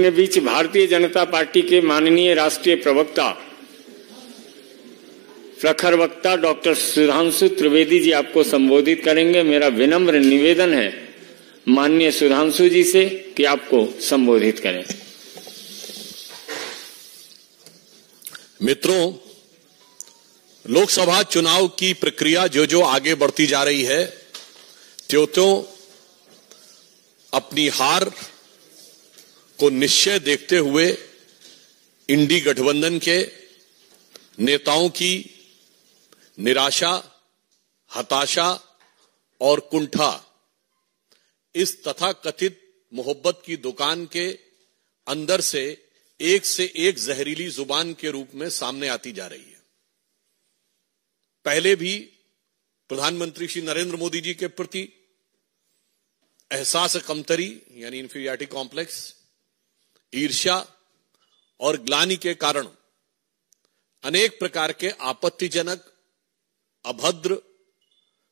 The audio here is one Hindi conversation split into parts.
अपने बीच भारतीय जनता पार्टी के माननीय राष्ट्रीय प्रवक्ता प्रखर वक्ता डॉक्टर सुधांशु त्रिवेदी जी आपको संबोधित करेंगे। मेरा विनम्र निवेदन है माननीय सुधांशु जी से कि आपको संबोधित करें। मित्रों, लोकसभा चुनाव की प्रक्रिया जो आगे बढ़ती जा रही है, त्यों अपनी हार को निश्चय देखते हुए इंडी गठबंधन के नेताओं की निराशा, हताशा और कुंठा इस तथाकथित मोहब्बत की दुकान के अंदर से एक जहरीली जुबान के रूप में सामने आती जा रही है। पहले भी प्रधानमंत्री श्री नरेंद्र मोदी जी के प्रति एहसास कमतरी यानी इंफीरियरिटी कॉम्प्लेक्स, ईर्ष्या और ग्लानि के कारण अनेक प्रकार के आपत्तिजनक, अभद्र,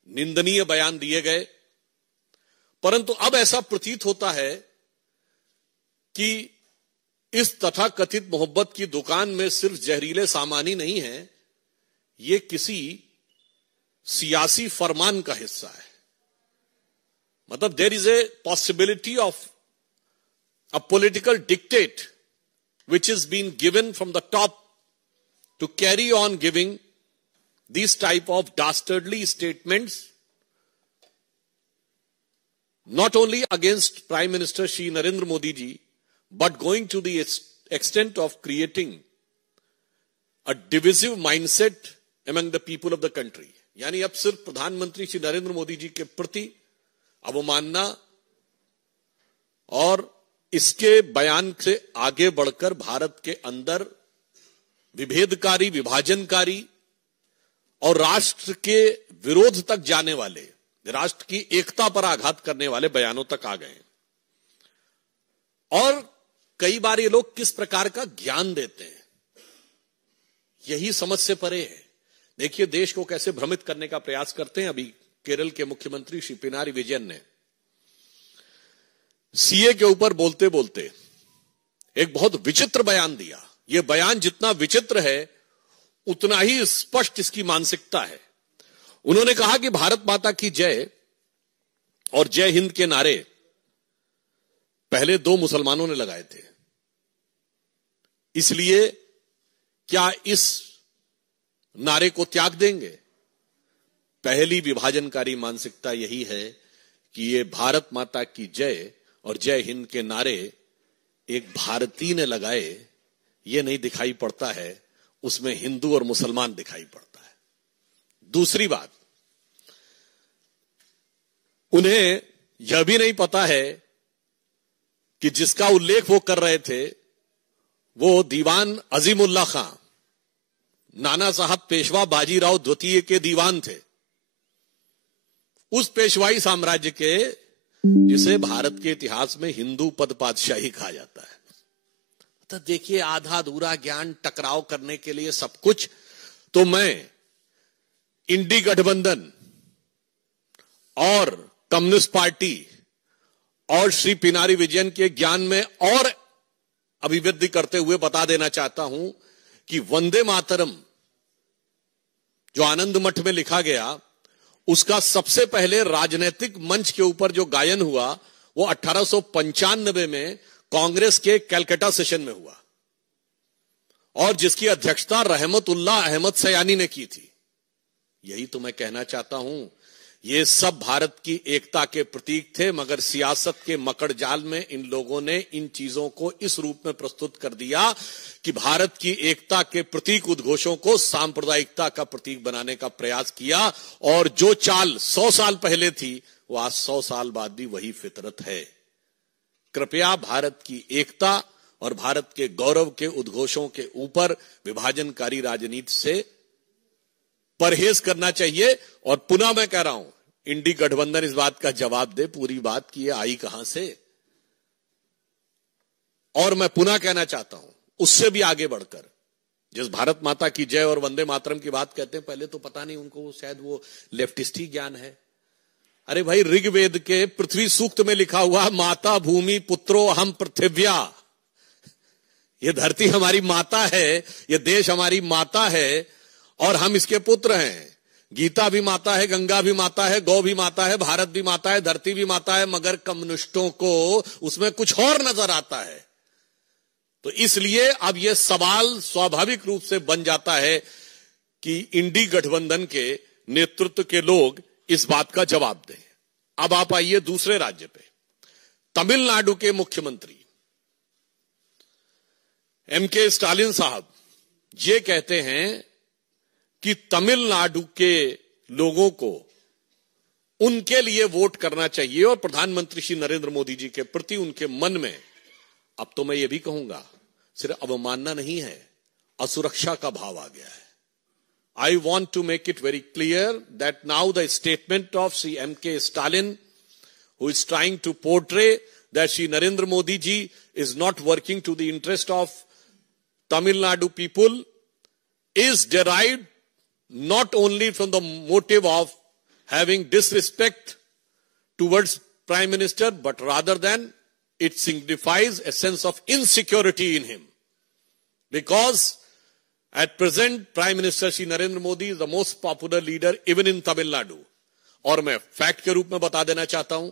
निंदनीय बयान दिए गए। परंतु अब ऐसा प्रतीत होता है कि इस तथाकथित मोहब्बत की दुकान में सिर्फ जहरीले सामान ही नहीं है, ये किसी सियासी फरमान का हिस्सा है। मतलब there is a possibility of a political dictate which is being given from the top to carry on giving these type of dastardly statements not only against Prime Minister Shri Narendra Modi ji but going to the extent of creating a divisive mindset among the people of the country। यानी अब सिर्फ प्रधानमंत्री श्री नरेंद्र मोदी जी के प्रति अवमानना और इसके बयान से आगे बढ़कर भारत के अंदर विभेदकारी, विभाजनकारी और राष्ट्र के विरोध तक जाने वाले, राष्ट्र की एकता पर आघात करने वाले बयानों तक आ गए। और कई बार ये लोग किस प्रकार का ज्ञान देते हैं, यही समझ से परे है। देखिए देश को कैसे भ्रमित करने का प्रयास करते हैं। अभी केरल के मुख्यमंत्री श्री पिनारी विजयन ने सीए के ऊपर बोलते बोलते एक बहुत विचित्र बयान दिया। यह बयान जितना विचित्र है उतना ही स्पष्ट इसकी मानसिकता है। उन्होंने कहा कि भारत माता की जय और जय हिंद के नारे पहले 2 मुसलमानों ने लगाए थे, इसलिए क्या इस नारे को त्याग देंगे? पहली विभाजनकारी मानसिकता यही है कि ये भारत माता की जय और जय हिंद के नारे एक भारतीय ने लगाए, ये नहीं दिखाई पड़ता है, उसमें हिंदू और मुसलमान दिखाई पड़ता है। दूसरी बात, उन्हें यह भी नहीं पता है कि जिसका उल्लेख वो कर रहे थे वो दीवान अजीमुल्ला खां, नाना साहब पेशवा बाजीराव द्वितीय के दीवान थे, उस पेशवाई साम्राज्य के जिसे भारत के इतिहास में हिंदू पद पातशाही कहा जाता है। तो देखिए आधा अधूरा ज्ञान, टकराव करने के लिए सब कुछ। तो मैं इंडी गठबंधन और कम्युनिस्ट पार्टी और श्री पिनारी विजयन के ज्ञान में और अभिवृद्धि करते हुए बता देना चाहता हूं कि वंदे मातरम जो आनंद मठ में लिखा गया, उसका सबसे पहले राजनीतिक मंच के ऊपर जो गायन हुआ वो 1895 में कांग्रेस के कलकत्ता सेशन में हुआ और जिसकी अध्यक्षता रहमतुल्लाह अहमद सयानी ने की थी। यही तो मैं कहना चाहता हूं, ये सब भारत की एकता के प्रतीक थे, मगर सियासत के मकड़ जाल में इन लोगों ने इन चीजों को इस रूप में प्रस्तुत कर दिया कि भारत की एकता के प्रतीक उद्घोषों को सांप्रदायिकता का प्रतीक बनाने का प्रयास किया। और जो चाल 100 साल पहले थी वो आज 100 साल बाद भी वही फितरत है। कृपया भारत की एकता और भारत के गौरव के उद्घोषों के ऊपर विभाजनकारी राजनीति से परहेज करना चाहिए। और पुनः मैं कह रहा हूं, इंडी गठबंधन इस बात का जवाब दे पूरी बात की आई कहां से। और मैं पुनः कहना चाहता हूं, उससे भी आगे बढ़कर जिस भारत माता की जय और वंदे मातरम की बात कहते हैं, पहले तो पता नहीं उनको, शायद वो लेफ्टिस्ट ही ज्ञान है। अरे भाई, ऋग्वेद के पृथ्वी सूक्त में लिखा हुआ माता भूमि पुत्रो हम पृथिव्या, ये धरती हमारी माता है, ये देश हमारी माता है और हम इसके पुत्र हैं। गीता भी माता है, गंगा भी माता है, गौ भी माता है, भारत भी माता है, धरती भी माता है, मगर कम्युनिस्टों को उसमें कुछ और नजर आता है। तो इसलिए अब यह सवाल स्वाभाविक रूप से बन जाता है कि इंडी गठबंधन के नेतृत्व के लोग इस बात का जवाब दें। अब आप आइए दूसरे राज्य पे। तमिलनाडु के मुख्यमंत्री एम.के. स्टालिन साहब ये कहते हैं कि तमिलनाडु के लोगों को उनके लिए वोट करना चाहिए और प्रधानमंत्री श्री नरेंद्र मोदी जी के प्रति उनके मन में, अब तो मैं ये भी कहूंगा, सिर्फ अवमानना नहीं है, असुरक्षा का भाव आ गया है। I want to make it very clear that now the statement of Sri M.K. Stalin, who is trying to portray that Sri Narendra Modi ji is not working to the interest of Tamil Nadu people, is derived not only from the motive of having disrespect towards Prime Minister, but rather than it signifies a sense of insecurity in him. Because at present, Prime Minister Shri Narendra Modi is the most popular leader even in Tamil Nadu. और मैं फैक्ट के रूप में बता देना चाहता हूं,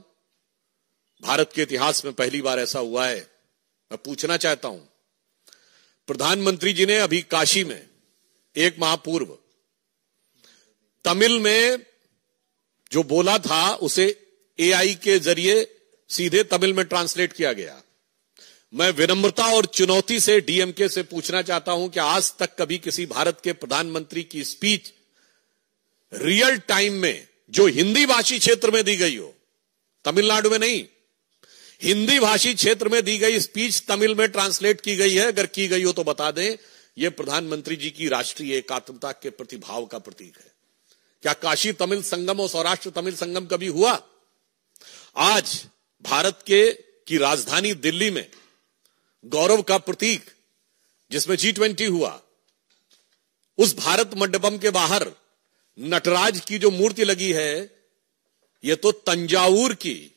भारत के इतिहास में पहली बार ऐसा हुआ है। मैं पूछना चाहता हूं, प्रधानमंत्री जी ने अभी काशी में एक माह पूर्व तमिल में जो बोला था उसे एआई के जरिए सीधे तमिल में ट्रांसलेट किया गया। मैं विनम्रता और चुनौती से डीएमके से पूछना चाहता हूं कि आज तक कभी किसी भारत के प्रधानमंत्री की स्पीच रियल टाइम में जो हिंदी भाषी क्षेत्र में दी गई हो, तमिलनाडु में नहीं, हिंदी भाषी क्षेत्र में दी गई स्पीच तमिल में ट्रांसलेट की गई है? अगर की गई हो तो बता दें। यह प्रधानमंत्री जी की राष्ट्रीय एकात्मता के प्रति भाव का प्रतीक है। क्या काशी तमिल संगम और सौराष्ट्र तमिल संगम कभी हुआ? आज भारत की राजधानी दिल्ली में गौरव का प्रतीक जिसमें G20 हुआ, उस भारत मंडपम के बाहर नटराज की जो मूर्ति लगी है, यह तो तंजावुर की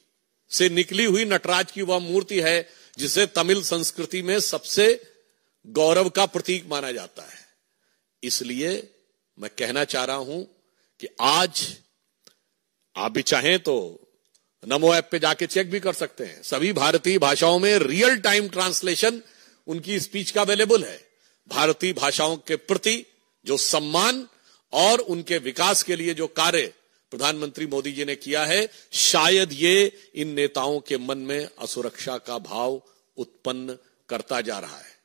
से निकली हुई नटराज की वह मूर्ति है जिसे तमिल संस्कृति में सबसे गौरव का प्रतीक माना जाता है। इसलिए मैं कहना चाह रहा हूं कि आज आप भी चाहें तो नमो ऐप पे जाके चेक भी कर सकते हैं, सभी भारतीय भाषाओं में रियल टाइम ट्रांसलेशन उनकी स्पीच का अवेलेबल है। भारतीय भाषाओं के प्रति जो सम्मान और उनके विकास के लिए जो कार्य प्रधानमंत्री मोदी जी ने किया है, शायद ये इन नेताओं के मन में असुरक्षा का भाव उत्पन्न करता जा रहा है।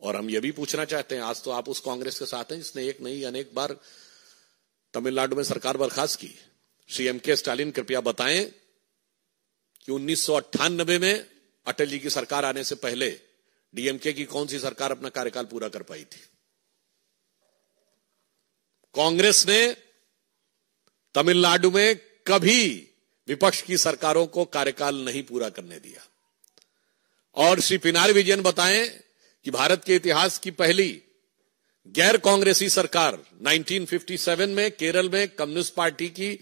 और हम ये भी पूछना चाहते हैं, आज तो आप उस कांग्रेस के साथ हैं जिसने एक नहीं अनेक बार तमिलनाडु में सरकार बर्खास्त की। श्री एम.के. स्टालिन कृपया बताएं कि 1998 में अटल जी की सरकार आने से पहले डीएमके की कौन सी सरकार अपना कार्यकाल पूरा कर पाई थी? कांग्रेस ने तमिलनाडु में कभी विपक्ष की सरकारों को कार्यकाल नहीं पूरा करने दिया। और श्री पिनारी विजयन बताएं कि भारत के इतिहास की पहली गैर कांग्रेसी सरकार 1957 में केरल में कम्युनिस्ट पार्टी की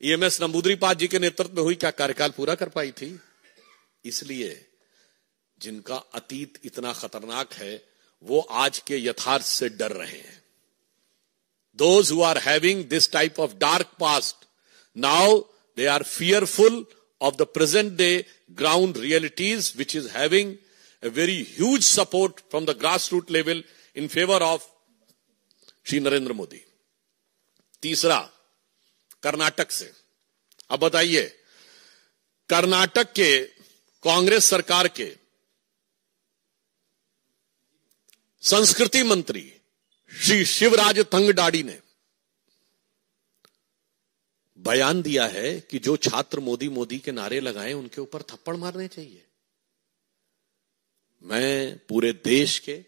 ईएमएस नंबूदरीपाद जी के नेतृत्व में हुई, क्या कार्यकाल पूरा कर पाई थी? इसलिए जिनका अतीत इतना खतरनाक है वो आज के यथार्थ से डर रहे हैं। Those who are having this type of dark past, now they are fearful of the present day ground realities, which is having a very huge support from the grassroots level in favor of Shri Narendra Modi. तीसरा, कर्नाटक से। अब बताइए, कर्नाटक के कांग्रेस सरकार के संस्कृति मंत्री श्री शिवराज तंगडाडी ने बयान दिया है कि जो छात्र मोदी मोदी के नारे लगाएं उनके ऊपर थप्पड़ मारने चाहिए। मैं पूरे देश के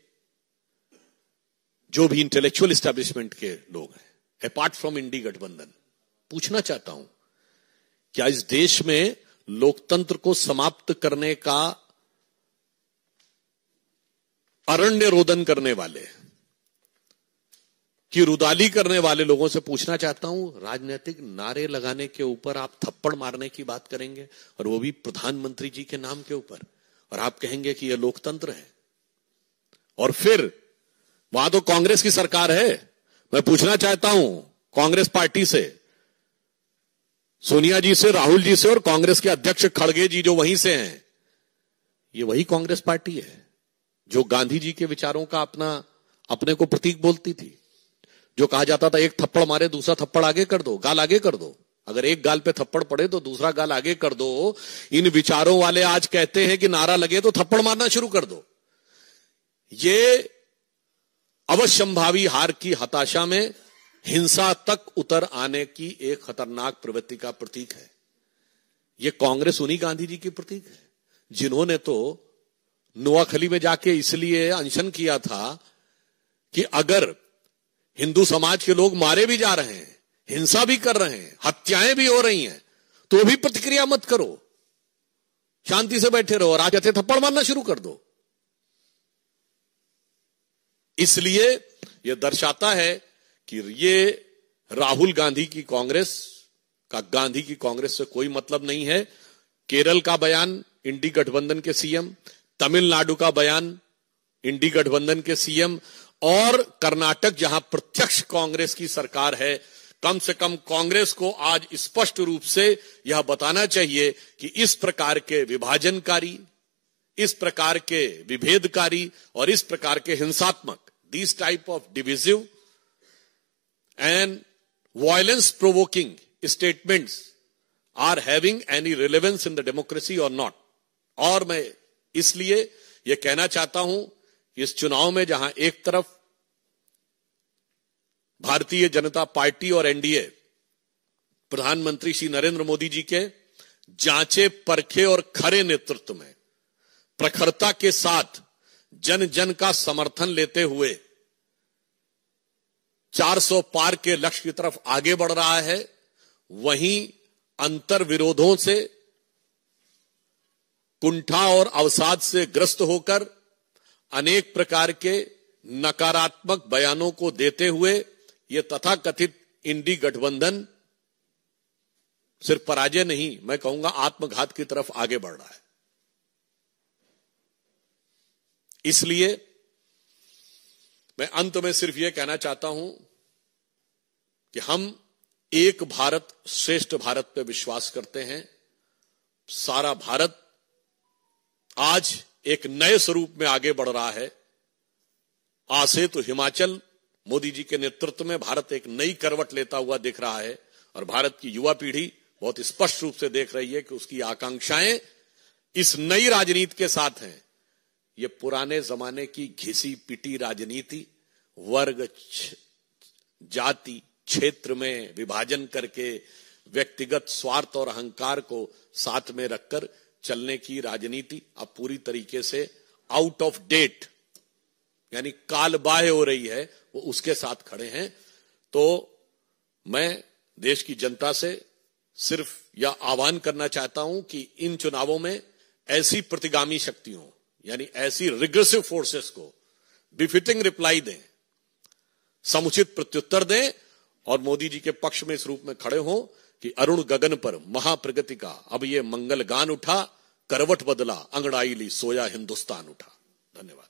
जो भी इंटेलेक्चुअल एस्टैब्लिशमेंट के लोग हैं, अपार्ट फ्रॉम इंडी गठबंधन, पूछना चाहता हूं, क्या इस देश में लोकतंत्र को समाप्त करने का अरण्य रोदन करने वाले, की रुदाली करने वाले लोगों से पूछना चाहता हूं, राजनीतिक नारे लगाने के ऊपर आप थप्पड़ मारने की बात करेंगे और वो भी प्रधानमंत्री जी के नाम के ऊपर, और आप कहेंगे कि यह लोकतंत्र है? और फिर वहां तो कांग्रेस की सरकार है। मैं पूछना चाहता हूं कांग्रेस पार्टी से, सोनिया जी से, राहुल जी से और कांग्रेस के अध्यक्ष खड़गे जी जो वहीं से हैं, ये वही कांग्रेस पार्टी है जो गांधी जी के विचारों का अपने को प्रतीक बोलती थी। जो कहा जाता था एक थप्पड़ मारे दूसरा थप्पड़ आगे कर दो, गाल आगे कर दो, अगर एक गाल पे थप्पड़ पड़े तो दूसरा गाल आगे कर दो। इन विचारों वाले आज कहते हैं कि नारा लगे तो थप्पड़ मारना शुरू कर दो। ये अवश्यंभावी हार की हताशा में हिंसा तक उतर आने की एक खतरनाक प्रवृत्ति का प्रतीक है। ये कांग्रेस उन्हीं गांधी जी की प्रतीक है जिन्होंने तो नोआखली में जाके इसलिए अनशन किया था कि अगर हिंदू समाज के लोग मारे भी जा रहे हैं, हिंसा भी कर रहे हैं, हत्याएं भी हो रही हैं, तो भी प्रतिक्रिया मत करो, शांति से बैठे रहो और आज कहते थप्पड़ मारना शुरू कर दो। इसलिए यह दर्शाता है कि ये राहुल गांधी की कांग्रेस का गांधी की कांग्रेस से कोई मतलब नहीं है। केरल का बयान इंडी गठबंधन के सीएम, तमिलनाडु का बयान इंडी गठबंधन के सीएम और कर्नाटक जहां प्रत्यक्ष कांग्रेस की सरकार है, कम से कम कांग्रेस को आज स्पष्ट रूप से यह बताना चाहिए कि इस प्रकार के विभाजनकारी, इस प्रकार के विभेदकारी और इस प्रकार के हिंसात्मक, this type of divisive and violence provoking statements are having any relevance in the democracy और नॉट। और मैं इसलिए यह कहना चाहता हूं कि इस चुनाव में जहां एक तरफ भारतीय जनता पार्टी और एनडीए प्रधानमंत्री श्री नरेंद्र मोदी जी के जांचे परखे और खरे नेतृत्व में प्रखरता के साथ जन जन का समर्थन लेते हुए 400 पार के लक्ष्य की तरफ आगे बढ़ रहा है, वहीं अंतर विरोधों से, कुंठा और अवसाद से ग्रस्त होकर अनेक प्रकार के नकारात्मक बयानों को देते हुए यह तथाकथित इंडी गठबंधन सिर्फ पराजय नहीं, मैं कहूंगा आत्मघात की तरफ आगे बढ़ रहा है। इसलिए मैं अंत में सिर्फ यह कहना चाहता हूं कि हम एक भारत श्रेष्ठ भारत पर विश्वास करते हैं। सारा भारत आज एक नए स्वरूप में आगे बढ़ रहा है। आज से तो हिमाचल मोदी जी के नेतृत्व में भारत एक नई करवट लेता हुआ दिख रहा है और भारत की युवा पीढ़ी बहुत स्पष्ट रूप से देख रही है कि उसकी आकांक्षाएं इस नई राजनीति के साथ हैं। ये पुराने जमाने की घिसी पिटी राजनीति, वर्ग, जाति, क्षेत्र में विभाजन करके व्यक्तिगत स्वार्थ और अहंकार को साथ में रखकर चलने की राजनीति अब पूरी तरीके से आउट ऑफ डेट, यानी कालबाह्य हो रही है, वो उसके साथ खड़े हैं। तो मैं देश की जनता से सिर्फ यह आह्वान करना चाहता हूं कि इन चुनावों में ऐसी प्रतिगामी शक्तियों, यानी ऐसी रिग्रेसिव फोर्सेस को बिफिटिंग रिप्लाई दें, समुचित प्रत्युत्तर दें और मोदी जी के पक्ष में इस रूप में खड़े हों कि अरुण गगन पर महाप्रगति का अब ये मंगल गान उठा, करवट बदला अंगड़ाई ली सोया हिंदुस्तान उठा। धन्यवाद।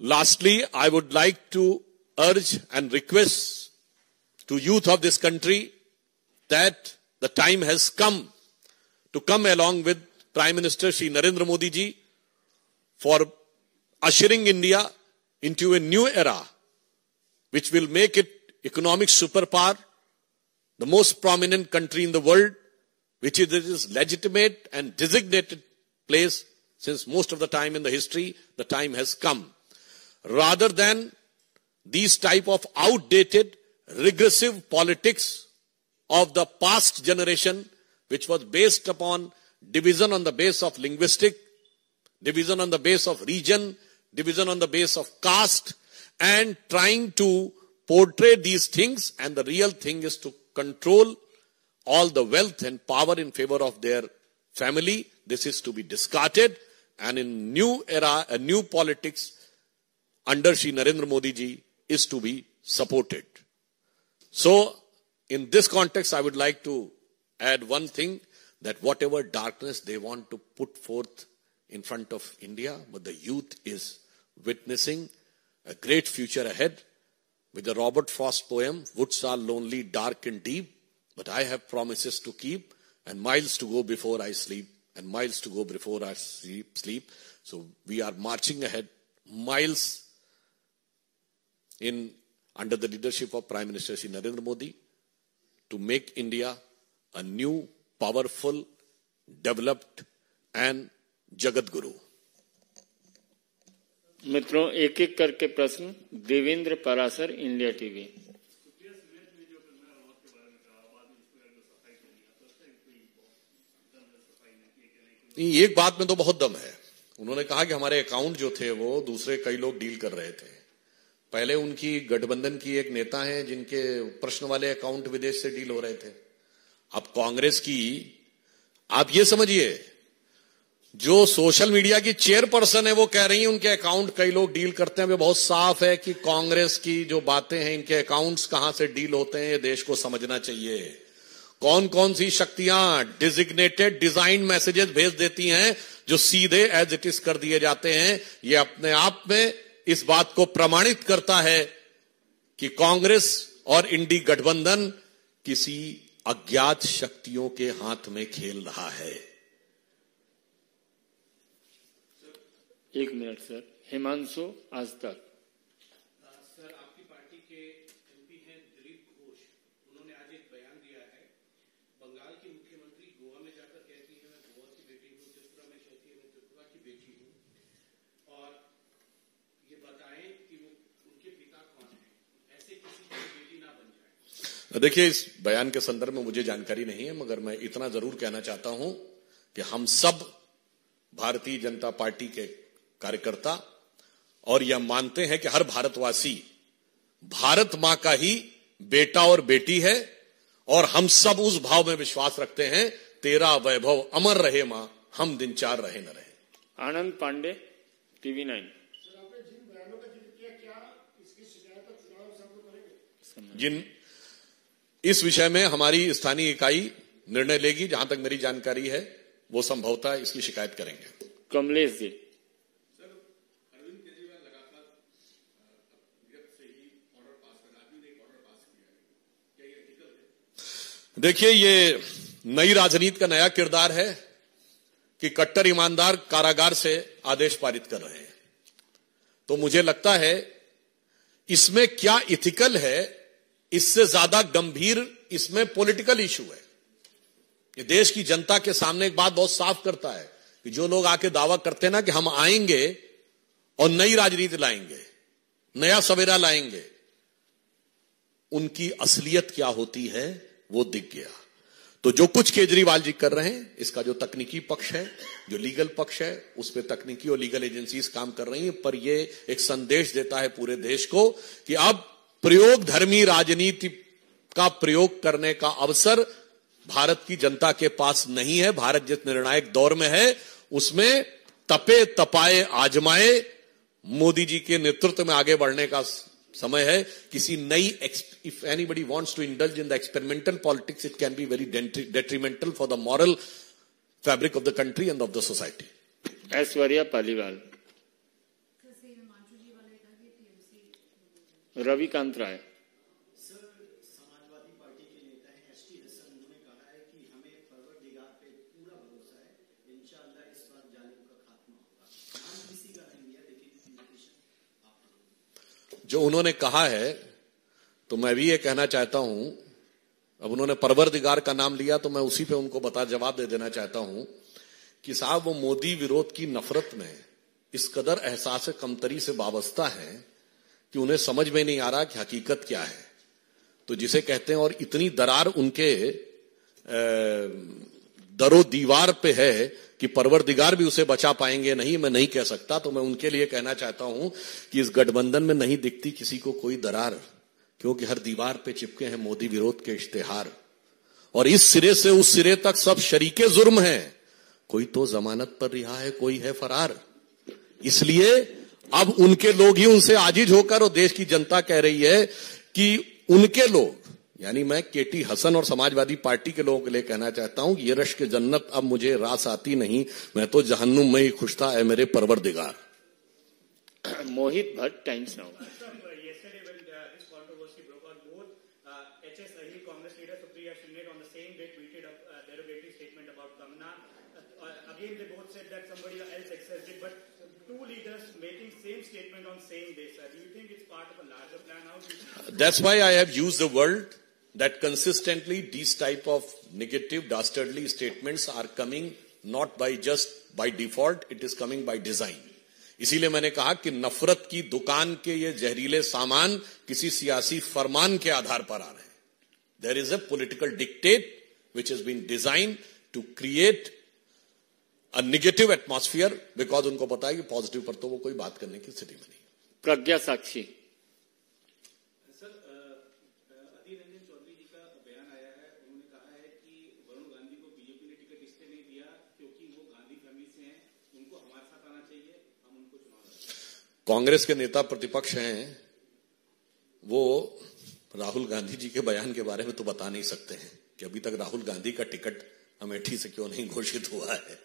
Lastly, I would like to urge and request to youth of this country that the time has come to come along with Prime Minister Shri Narendra Modi ji for ushering India into a new era which will make it economic superpower, the most prominent country in the world, which is its legitimate and designated place since most of the time in the history. The time has come. Rather than these type of outdated, regressive politics of the past generation, which was based upon division on the base of linguistic, division on the base of region, division on the base of caste, and trying to portray these things, and the real thing is to control all the wealth and power in favor of their family. This is to be discarded, and in new era, a new politics under Shri Narendra Modi ji is to be supported. So, in this context, I would like to add one thing, that whatever darkness they want to put forth in front of India, but the youth is witnessing a great future ahead. With the Robert Frost poem, woods are lonely, dark and deep, but I have promises to keep, and miles to go before I sleep, and miles to go before I sleep. So we are marching ahead, miles under the leadership of Prime Minister Shri Narendra Modi, to make India a new, powerful, developed and Jagat Guru. मित्रों, एक एक करके प्रश्न। Devendra Parashar, India TV. एक बात में तो बहुत दम है। उन्होंने कहा कि हमारे अकाउंट जो थे वो दूसरे कई लोग डील कर रहे थे। पहले उनकी गठबंधन की एक नेता है जिनके प्रश्न वाले अकाउंट विदेश से डील हो रहे थे। अब कांग्रेस की, आप ये समझिए, जो सोशल मीडिया की चेयरपर्सन है वो कह रही है उनके अकाउंट कई लोग डील करते हैं। बहुत साफ है कि कांग्रेस की जो बातें हैं, इनके अकाउंट्स कहां से डील होते हैं, ये देश को समझना चाहिए। कौन कौन सी शक्तियां डिजिग्नेटेड डिजाइन मैसेजेस भेज देती हैं जो सीधे एज इट इज कर दिए जाते हैं, ये अपने आप में इस बात को प्रमाणित करता है कि कांग्रेस और इंडी गठबंधन किसी अज्ञात शक्तियों के हाथ में खेल रहा है। एक मिनट सर। हिमांशु, आज तक। सर, आपकी पार्टी के एमपी हैं दिलीप घोष, उन्होंने आज एक बयान दिया है। बंगाल की मुख्यमंत्री गोवा में जाकर कहती है मैं गोवा की बेटी हूँ, त्रिपुरा में कहती है मैं त्रिपुरा की बेटी हूँ, और ये बताएं कि वो उनके पिता कौन है, ऐसे किसी की बेटी ना बन जाए। देखिए, इस बयान के संदर्भ में मुझे जानकारी नहीं है, मगर मैं इतना जरूर कहना चाहता हूं कि हम सब भारतीय जनता पार्टी के कार्यकर्ता और यह मानते हैं कि हर भारतवासी भारत मां का ही बेटा और बेटी है, और हम सब उस भाव में विश्वास रखते हैं, तेरा वैभव अमर रहे मां, हम दिन चार रहे न रहे। आनंद पांडे, टीवी 9। इस विषय में हमारी स्थानीय इकाई निर्णय लेगी। जहां तक मेरी जानकारी है वो संभवतः इसकी शिकायत करेंगे। कमलेश जी। देखिए, ये नई राजनीति का नया किरदार है कि कट्टर ईमानदार कारागार से आदेश पारित कर रहे हैं। तो मुझे लगता है इसमें क्या इथिकल है, इससे ज्यादा गंभीर इसमें पॉलिटिकल इशू है। ये देश की जनता के सामने एक बात बहुत साफ करता है कि जो लोग आके दावा करते हैं ना कि हम आएंगे और नई राजनीति लाएंगे, नया सवेरा लाएंगे, उनकी असलियत क्या होती है वो दिख गया। तो जो कुछ केजरीवाल जी कर रहे हैं, इसका जो तकनीकी पक्ष है, जो लीगल पक्ष है, उस पे तकनीकी और लीगल एजेंसीज काम कर रही हैं, पर ये एक संदेश देता है पूरे देश को कि अब प्रयोग धर्मी राजनीति का प्रयोग करने का अवसर भारत की जनता के पास नहीं है। भारत जिस निर्णायक दौर में है उसमें तपे तपाए आजमाए मोदी जी के नेतृत्व में आगे बढ़ने का समय है। किसी नई, if anybody wants to indulge in the experimental politics, it can be very detrimental for the moral fabric of the country and of the society. Aishwarya Paliwal. Ravikant Rai. Samajwadi Party के नेता हैं एसटी हसन, उन्होंने कहा है कि हमें परवरदिगार पे पूरा भरोसा है, इंशाअल्लाह इस बार जालिम का खात्मा होगा। नाम किसी का नहीं लिया, लेकिन जो उन्होंने कहा है तो मैं भी ये कहना चाहता हूं, अब उन्होंने परवरदिगार का नाम लिया तो मैं उसी पे उनको जवाब दे देना चाहता हूं कि साहब वो मोदी विरोध की नफरत में इस कदर एहसास कमतरी से वाबस्ता है कि उन्हें समझ में नहीं आ रहा कि हकीकत क्या है। तो जिसे कहते हैं, और इतनी दरार उनके दरो दीवार पे है कि परवरदिगार भी उसे बचा पाएंगे नहीं, मैं नहीं कह सकता। तो मैं उनके लिए कहना चाहता हूं कि इस गठबंधन में नहीं दिखती किसी को कोई दरार, क्योंकि हर दीवार पे चिपके हैं मोदी विरोध के इश्तेहार, और इस सिरे से उस सिरे तक सब शरीके जुर्म हैं। कोई तो जमानत पर रिहा है, कोई है फरार। इसलिए अब उनके लोग ही उनसे आजिज होकर, और देश की जनता कह रही है कि उनके लोग यानी मैं केटी हसन और समाजवादी पार्टी के लोगों के लिए कहना चाहता हूं कि ये रश्क जन्नत अब मुझे रास आती नहीं, मैं तो जहन्नुम में ही खुश था, ऐ मेरे परवरदिगार। Mohit Bhatt, Times Now. That's why I have used the word that consistently these type of negative, dastardly statements are coming not by just by default, it is coming by design. इसीलिए मैंने कहा कि नफरत की दुकान के ये जहरीले सामान किसी सियासी फरमान के आधार पर आ रहे हैं. There is a political dictate which has been designed to create a negative atmosphere because उनको पता है कि पॉजिटिव पर तो वो कोई बात करने की स्थिति में नहीं. प्रज्ञा साक्षी। कांग्रेस के नेता प्रतिपक्ष हैं, वो राहुल गांधी जी के बयान के बारे में तो बता नहीं सकते हैं कि अभी तक राहुल गांधी का टिकट अमेठी से क्यों नहीं घोषित हुआ है,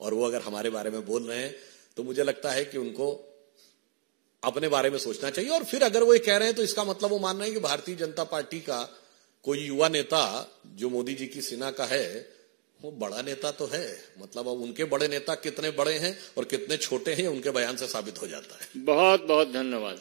और वो अगर हमारे बारे में बोल रहे हैं तो मुझे लगता है कि उनको अपने बारे में सोचना चाहिए. और फिर अगर वो ये कह रहे हैं तो इसका मतलब वो मान रहे हैं कि भारतीय जनता पार्टी का कोई युवा नेता जो मोदी जी की सेना का है वो बड़ा नेता तो है. मतलब अब उनके बड़े नेता कितने बड़े हैं और कितने छोटे हैं उनके बयान से साबित हो जाता है. बहुत बहुत धन्यवाद.